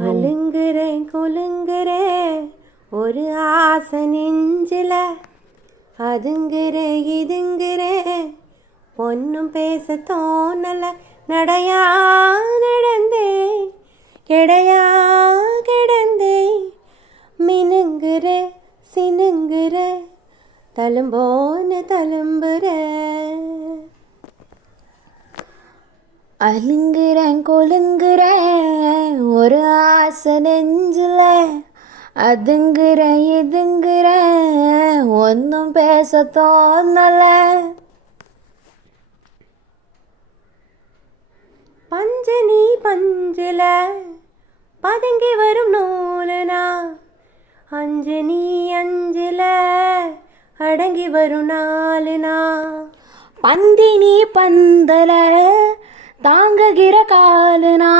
அலுங்குறேன் குலுங்குறேன் ஒரு ஆசை நெஞ்சில, அதுங்குறேன் இதுங்குறேன் ஒன்றும் பேச தோணல. நடையா நடந்தேன் கிடையா கிடந்தேன், மினுங்குற சினுங்குற தழும்போன்னு தழும்புற. அலுங்குறேன் கொலுங்குறேன் ஒரு ஆசை நெஞ்சில, அதுங்குறேன் இதுங்குறேன் ஒன்றும் பேச தோணல. பஞ்சனி பஞ்சில பதுங்கி வரும் நூலுனா, அஞ்சனி அஞ்சில அடங்கி வரும் நாளுனா. பந்தினி பந்தல தாங்குகிற காலுனா,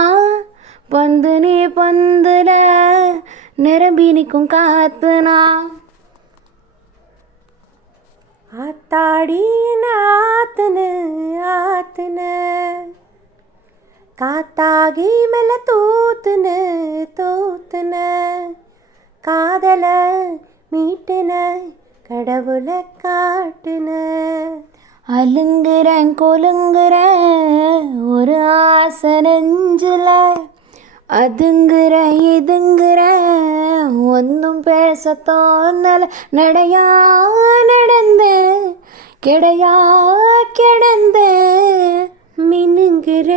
பந்து நீ பந்துல நிரம்பி நிற்கும் காத்துனா. ஆத்தாடி ஆத்துன ஆத்துன காத்தாகி மேல தூத்துன தூத்துன, காதல மீட்டுன கடவுளை காட்டுன. அலுங்குறேன் கொலுங்குறேன் ஒரு ஆசை நெஞ்சில, அதுங்குறேன் இதுங்குறேன் ஒன்றும் பேச தோணல. நடையா நடந்தேன் கிடையா கிடந்தேன், மினுங்குற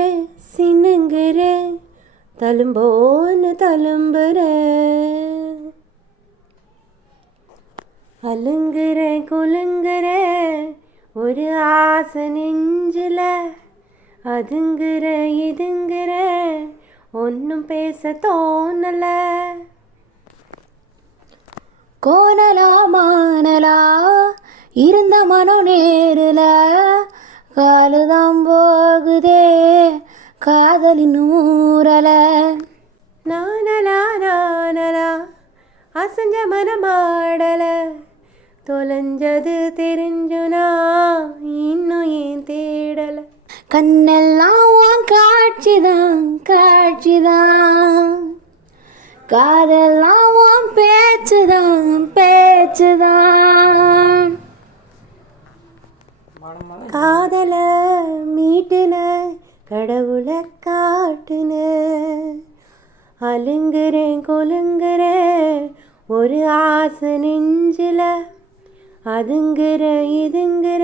சினுங்குற தழும்போன்னு தழும்புற. அலுங்குற குலுங்குற ஒரு ஆசை நெஞ்சில, அதுங்குற இதுங்குற ஒன்றும் பேச தோணல. கோணலா மானலா இருந்த மனோ நேருல, காலுதான் போகுதே காதலின் ஊரல. நானலா நானலா அசஞ்ச மனமாடல, தொலைஞ்சது தெரிஞ்சுனா இன்னும் ஏன் தேடல. கண்ணெல்லாம் காட்சிதான் காட்சிதான், காதெல்லாம் பேச்சுதான் பேச்சுதான். காதல மீட்டுன கடவுளை காட்டுன. அலுங்குறேன் கொலுங்குறேன் ஒரு ஆசை நெஞ்சில, அதுங்குற இதுங்குற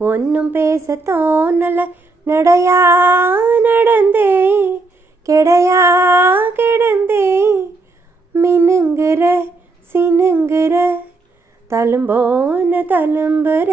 ஒன்றும் பேச தோணல. நடையா நடந்தேன் கிடையா கிடந்தேன், மினுங்குற சினுங்குற தழும்போன்னு தழும்புற.